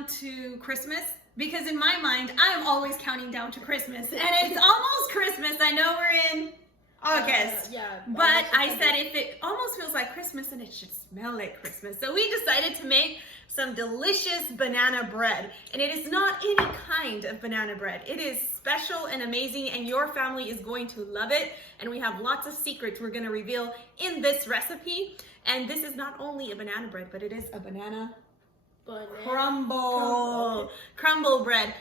down to Christmas, because in my mind, I am always counting down to Christmas, and it's almost Christmas. I know we're in August, but I said if it almost feels like Christmas, and it should smell like Christmas. So we decided to make some delicious banana bread, and it is not any kind of banana bread. It is special and amazing, and your family is going to love it. And we have lots of secrets we're going to reveal in this recipe. And this is not only a banana bread, but it is a banana crumble bread.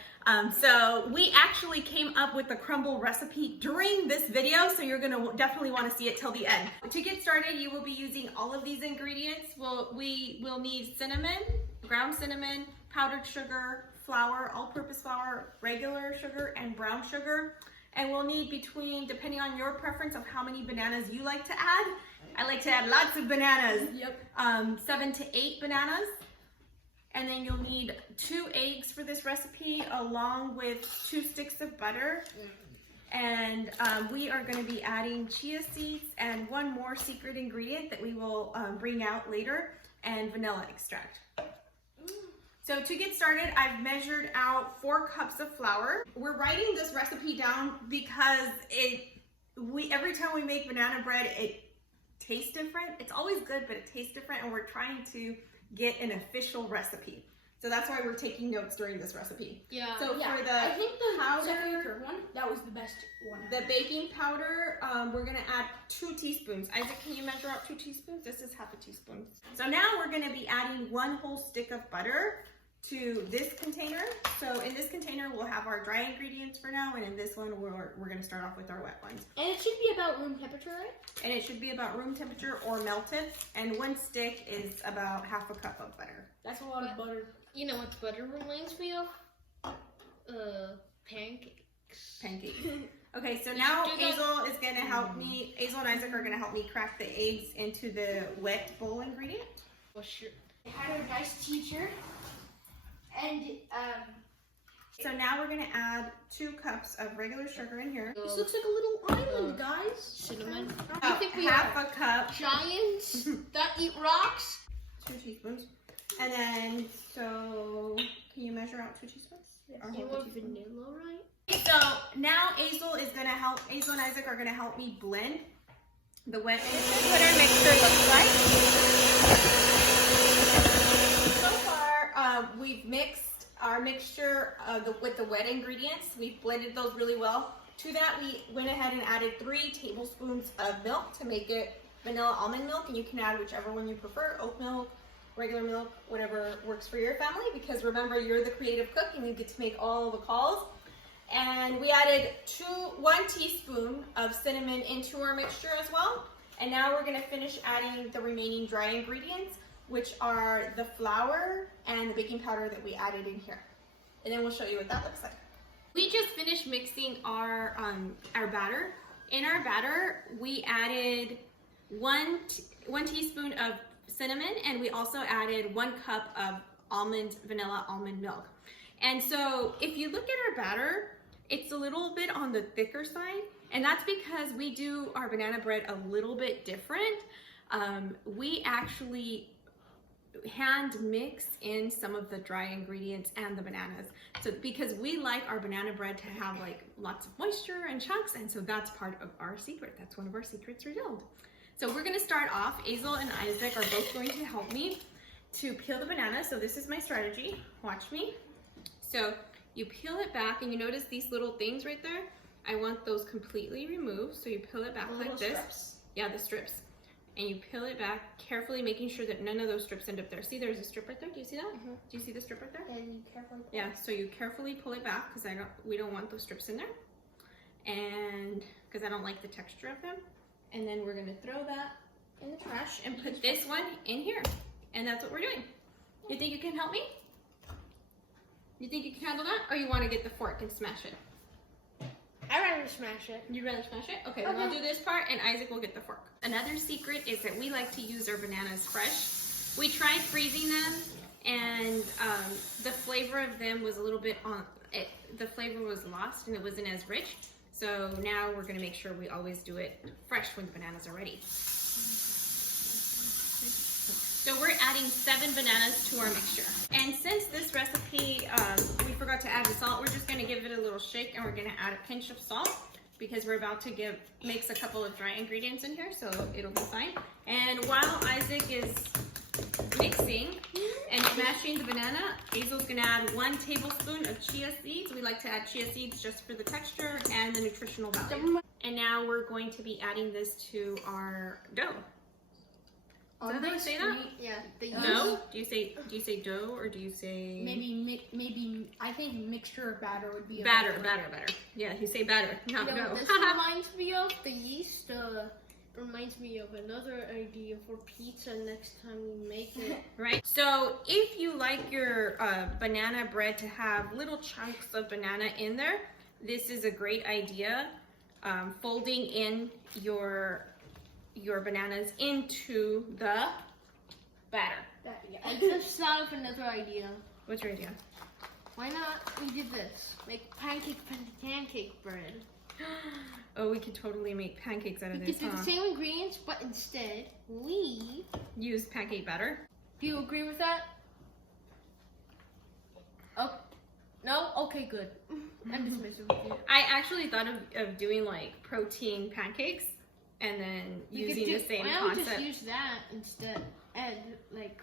So we actually came up with the crumble recipe during this video, so you're gonna definitely want to see it till the end. To get started, you will be using all of these ingredients. We will need cinnamon, ground cinnamon, powdered sugar, flour, all-purpose flour, regular sugar, and brown sugar. And we'll need between, depending on your preference of how many bananas you like to add. I like to add lots of bananas. 7 to 8 bananas. And then you'll need 2 eggs for this recipe, along with 2 sticks of butter. And we are going to be adding chia seeds and one more secret ingredient that we will bring out later, and vanilla extract. So to get started, I've measured out 4 cups of flour. We're writing this recipe down because every time we make banana bread, it tastes different. It's always good, but it tastes different, and we're trying to get an official recipe. So that's why we're taking notes during this recipe. So for the I think the powder one, that was the best one. The baking powder, we're gonna add 2 teaspoons. Isaac, can you measure out 2 teaspoons? This is half a teaspoon. So now we're gonna be adding 1 whole stick of butter to this container. So in this container, we'll have our dry ingredients for now, and in this one, we're gonna start off with our wet ones. And it should be about room temperature, right? And it should be about room temperature or melted. And 1 stick is about half a cup of butter. That's a lot of butter. You know what butter reminds me of? Pancakes. Okay, so now Hazel is gonna help me. Hazel and Isaac are gonna help me crack the eggs into the wet bowl ingredient. Well, sure. I had a nice teacher. And so now we're gonna add 2 cups of regular sugar in here. this looks like a little island, guys. Cinnamon. I think we half are a cup. giants that eat rocks. 2 teaspoons. And then, so can you measure out 2 teaspoons? Or You hold the want teaspoon? vanilla, right? So now Hazel and Isaac are gonna help me blend the wet. This is what our mixture looks like. So far, we've mixed our mixture with the wet ingredients. We've blended those really well. To that, we went ahead and added 3 tablespoons of milk to make it vanilla almond milk, and you can add whichever one you prefer, oat milk, regular milk, whatever works for your family, because remember, you're the creative cook and you get to make all the calls. And we added 1 teaspoon of cinnamon into our mixture as well. And now we're gonna finish adding the remaining dry ingredients, which are the flour and the baking powder that we added in here. And then we'll show you what that looks like. We just finished mixing our batter. In our batter, we added 1 teaspoon of cinnamon, and we also added 1 cup of vanilla almond milk. And so if you look at our batter, it's a little bit on the thicker side, and that's because we do our banana bread a little bit different. We actually hand mix in some of the dry ingredients and the bananas. So because we like our banana bread to have like lots of moisture and chunks, and so that's part of our secret. That's one of our secrets revealed. So we're gonna start off. Hazel and Isaac are both going to help me to peel the banana. So this is my strategy. Watch me. So you peel it back, and you notice these little things right there? I want those completely removed. So you peel it back like this. Strips. Yeah, the strips. And you peel it back carefully, making sure that none of those strips end up there. See, there's a strip right there. Do you see that? Mm-hmm. Do you see the strip right there? And you carefully pull. Yeah, so you carefully pull it back, because we don't want those strips in there. And because I don't like the texture of them. And then we're gonna throw that in the trash and put this one in here. And that's what we're doing. You think you can help me? You think you can handle that? Or you want to get the fork and smash it? I'd rather smash it. You'd rather smash it? Okay, then I'll do this part, and Isaac will get the fork. Another secret is that we like to use our bananas fresh. We tried freezing them, and the flavor of them was a little bit the flavor was lost, and it wasn't as rich. So now we're gonna make sure we always do it fresh when the bananas are ready. So we're adding 7 bananas to our mixture. And since this recipe, we forgot to add the salt, we're just gonna give it a little shake and we're gonna add a pinch of salt because we're about to mix a couple of dry ingredients in here, so it'll be fine. And while Isaac is mixing and smashing the banana, Hazel's gonna add 1 tablespoon of chia seeds. We like to add chia seeds just for the texture and the nutritional value. And now we're going to be adding this to our dough. Is that how you say that? Yeah. The Dough? Do you say dough or do you say Maybe I think mixture or batter would be batter? Yeah, you say batter, not You know dough. what this reminds me of? The yeast reminds me of another idea for pizza next time we make it. Right? So if you like your banana bread to have little chunks of banana in there, this is a great idea. Folding in your bananas into the batter. I just thought of another idea. What's your idea? Why not we did this? Make pancake bread. Oh, we could totally make pancakes out of We this, could do huh? the same ingredients, but instead we... Use pancake batter. Do you agree with that? Oh, no? Okay, good. I'm just messing with you. I actually thought of doing like protein pancakes and then using the same Why don't we concept. just use that instead and like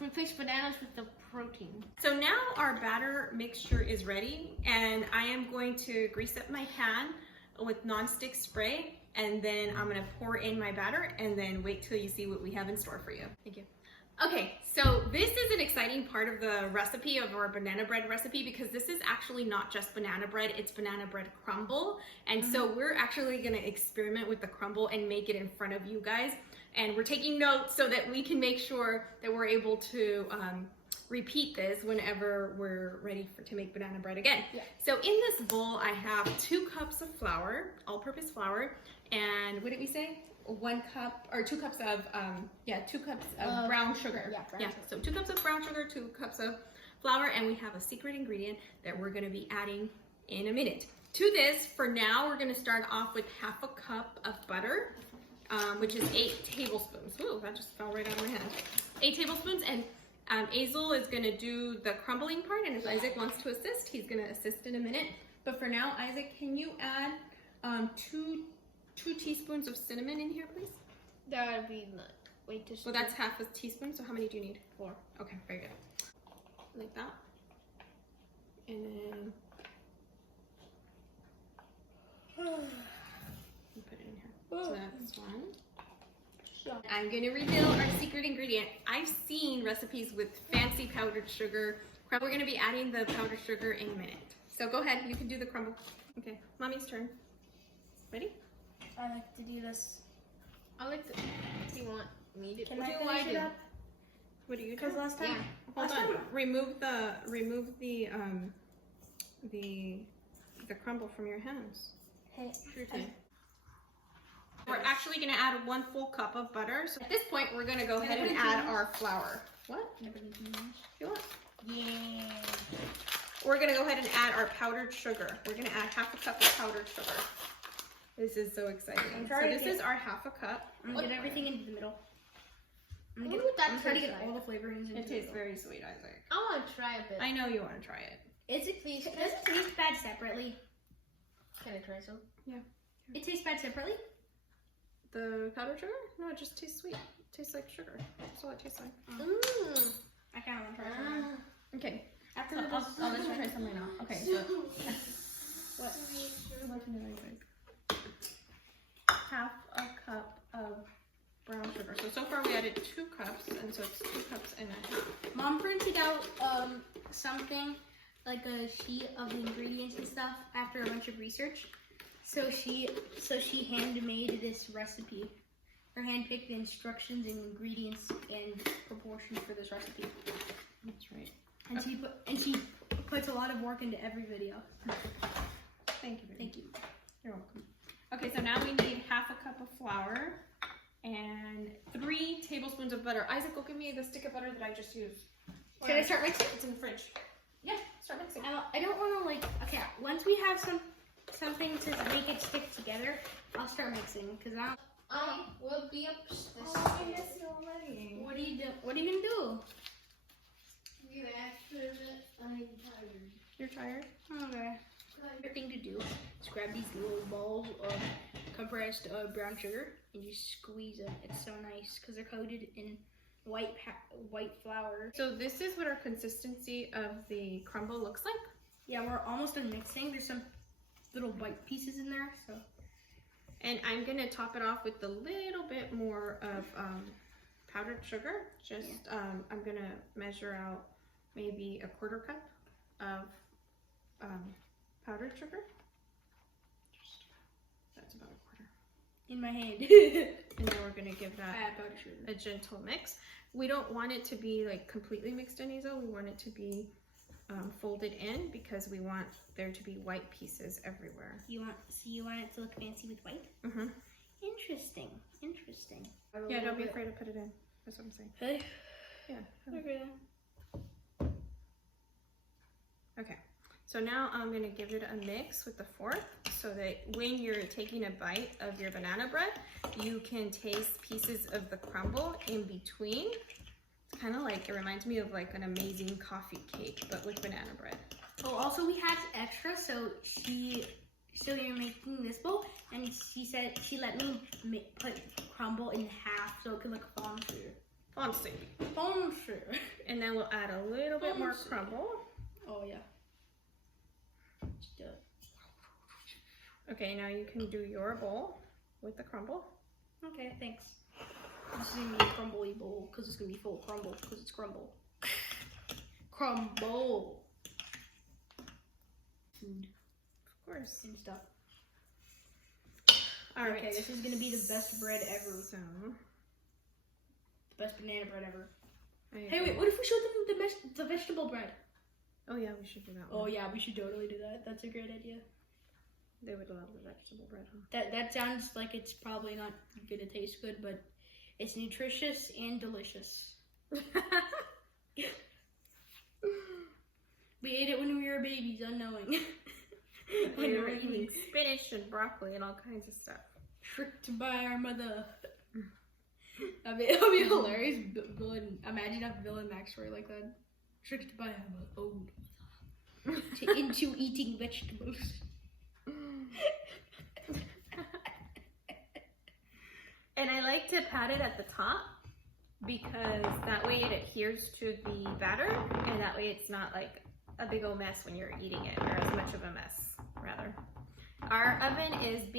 replace bananas with the protein? So now our batter mixture is ready and I am going to grease up my pan with nonstick spray and then I'm gonna pour in my batter and then wait till you see what we have in store for you. Thank you. Okay, so this is an exciting part of the recipe of our banana bread recipe because this is actually not just banana bread, it's banana bread crumble. And so we're actually gonna experiment with the crumble and make it in front of you guys. And we're taking notes so that we can make sure that we're able to repeat this whenever we're ready to make banana bread again. Yeah. So in this bowl, I have 2 cups of flour, all-purpose flour, and what did we say? 1 cup or 2 cups of 2 cups of brown sugar. Yeah, brown sugar. So 2 cups of brown sugar, 2 cups of flour, and we have a secret ingredient that we're going to be adding in a minute. To this, for now, we're going to start off with 1/2 cup of butter, which is 8 tablespoons. Ooh, that just fell right out of my hand. 8 tablespoons, and Azel is going to do the crumbling part, and if Isaac wants to assist, he's going to assist in a minute. But for now, Isaac, can you add 2 teaspoons of cinnamon in here, please? That would be way too Well, that's 1/2 teaspoon, so how many do you need? 4. Okay, very good. Like that. And then you put it in here. So that's 1. I'm gonna reveal our secret ingredient. I've seen recipes with fancy powdered sugar. We're gonna be adding the powdered sugar in a minute. So go ahead, you can do the crumble. Okay, Mommy's turn. Ready? I like to do this. I like the... Do you want me to... Can what I do finish it up? What do you do? Because last time, Hold on. Remove the crumble from your hands. Hey, Sure thing. We're actually gonna add 1 full cup of butter. So at this point, we're gonna go ahead and add our flour. What? You want? yeah. We're gonna go ahead and add our powdered sugar. We're gonna add 1/2 cup of powdered sugar. This is so exciting. So this is our 1/2 cup. I'm gonna get everything into the middle. I'm Wonder what that gonna try to tastes get like. all the flavorings into It the tastes middle. very sweet, Isaac. I want to try a bit. I know you want to try it. Does it taste bad separately? Can I try some? It tastes bad separately? The powdered sugar? No, it just tastes sweet. It tastes like sugar. That's all it tastes like. Mmm. I kind of want to try something. Okay. After So this, I'll let you try something now. Okay. So what? 1/2 cup of brown sugar. So far we added 2 cups, and so it's 2 cups and a half. Mom printed out something like a sheet of the ingredients and stuff after a bunch of research. So she handmade this recipe, or handpicked the instructions and ingredients and proportions for this recipe. That's right. And she puts a lot of work into every video. Thank you. Thank you. You're welcome. Okay, so now we need 1/2 cup of flour and 3 tablespoons of butter. Isaac, go give me the stick of butter that I just used. Should I start mixing? It's in the fridge. Yeah, start mixing. I don't want to once we have something to make it stick together, I'll start mixing because I will be upstairs. Oh, I miss you already. What are you do? What are you gonna do? You after that, I'm tired. You're tired? Okay. Favorite thing to do is grab these little balls of compressed brown sugar and you squeeze them. It's so nice because they're coated in white flour. So this is what our consistency of the crumble looks like. Yeah, we're almost done mixing. There's some little bite pieces in there, so. And I'm gonna top it off with a little bit more of powdered sugar. Just, I'm gonna measure out maybe a 1/4 cup of powdered sugar. That's about 1/4. In my hand. And then we're gonna give that powdered sugar. a gentle mix. We don't want it to be like completely mixed in, Hazel. We want it to be folded in because we want there to be white pieces everywhere. You want it to look fancy with white? Mm-hmm. Interesting. Yeah, don't be afraid to put it in. That's what I'm saying. Hey. Yeah. Okay. Okay. So now I'm gonna give it a mix with the fork so that when you're taking a bite of your banana bread, you can taste pieces of the crumble in between. It's kind of like, it reminds me of like an amazing coffee cake, but with banana bread. Oh, also we had extra, so you're making this bowl, and she said she let me put crumble in half so it could look fancy. Fancy. And then we'll add a little bit more crumble. Oh yeah. Okay, now you can do your bowl with the crumble. Okay, thanks. This is gonna be a crumbly bowl because it's gonna be full of crumble because it's crumble. Crumble. Food. Of course. And stuff. All right. Okay, this is gonna be the best bread ever. So, The best banana bread ever. hey, Wait, what if we showed them the vegetable bread? Oh yeah, we should do that Oh one. yeah, we should totally do that. That's a great idea. They would love the vegetable bread, huh? That sounds like it's probably not gonna taste good, but it's nutritious and delicious. We ate it when we were babies, unknowing. We were eating spinach and broccoli and all kinds of stuff. Tricked by our mother. That'd be hilarious. Imagine a villain backstory like that. Tricked by our own mother into eating vegetables. And I like to pat it at the top because that way it adheres to the batter, and that way it's not like a big old mess when you're eating it, or as much of a mess, rather. Our oven is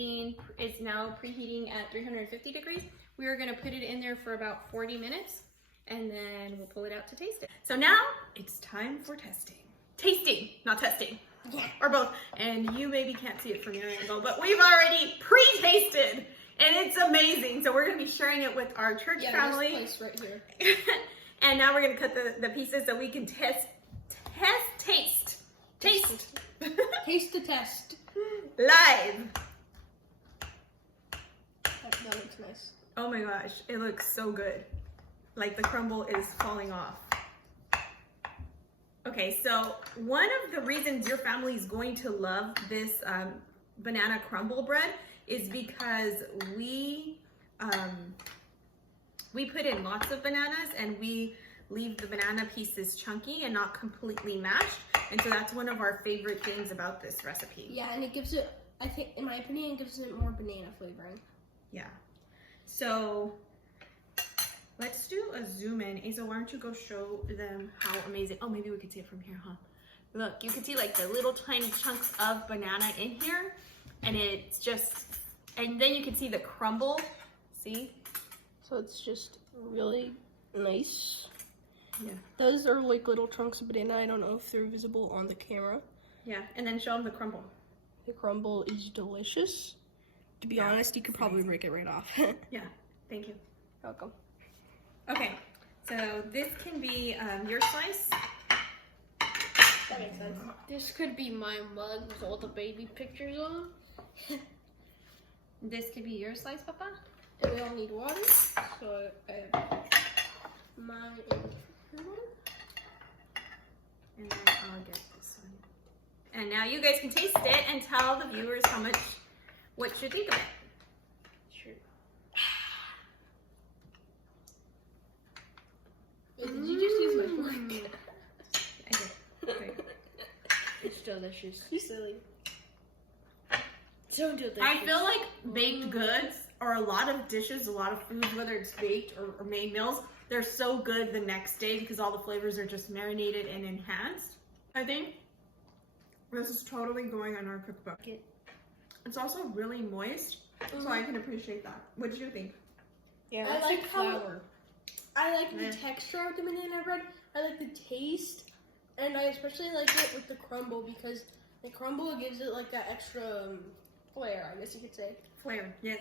now preheating at 350 degrees. We are going to put it in there for about 40 minutes, and then we'll pull it out to taste it. So now it's time for testing. Tasting, not testing. Yeah. Or both. And you maybe can't see it from your angle, but we've already pre-tasted, and it's amazing. So we're going to be sharing it with our church family. This place right here. And now we're going to cut the pieces so we can taste. Taste the test. Live. That looks nice. Oh my gosh, it looks so good. Like the crumble is falling off. Okay, so one of the reasons your family is going to love this banana crumble bread is because we put in lots of bananas and we leave the banana pieces chunky and not completely mashed. And so that's one of our favorite things about this recipe. Yeah, and it gives it, I think, in my opinion, it gives it more banana flavoring. Yeah. So let's do a zoom in. Asa, why don't you go show them how amazing. Oh, maybe we could see it from here, huh? Look, you can see like the little tiny chunks of banana in here. And it's just, and then you can see the crumble. See? So it's just really nice. Yeah. Those are like little chunks of banana. I don't know if they're visible on the camera. Yeah, and then show them the crumble. The crumble is delicious. To be honest, you could probably break it right off. Yeah, thank you. Welcome. Okay, so this can be your slice. That makes sense. This could be my mug with all the baby pictures on. This could be your slice, Papa. And we all need water. So I have mine and her. And then I'll get this one. And now you guys can taste it and tell the viewers what you think of it. Sure. delicious. He's silly. So delicious. I feel like baked goods or a lot of dishes, a lot of foods, whether it's baked or made meals, they're so good the next day because all the flavors are just marinated and enhanced. I think this is totally going on our cookbook. It's also really moist, so I can appreciate that. What did you think? Yeah, I that's like like how- flour. I like the texture of the banana bread. I like the taste, and I especially like it with the crumble because the crumble gives it like that extra flair, I guess you could say. Flair, yes.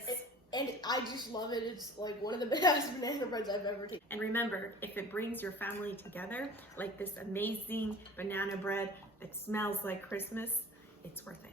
And I just love it. It's like one of the best banana breads I've ever tasted. And remember, if it brings your family together, like this amazing banana bread that smells like Christmas, it's worth it.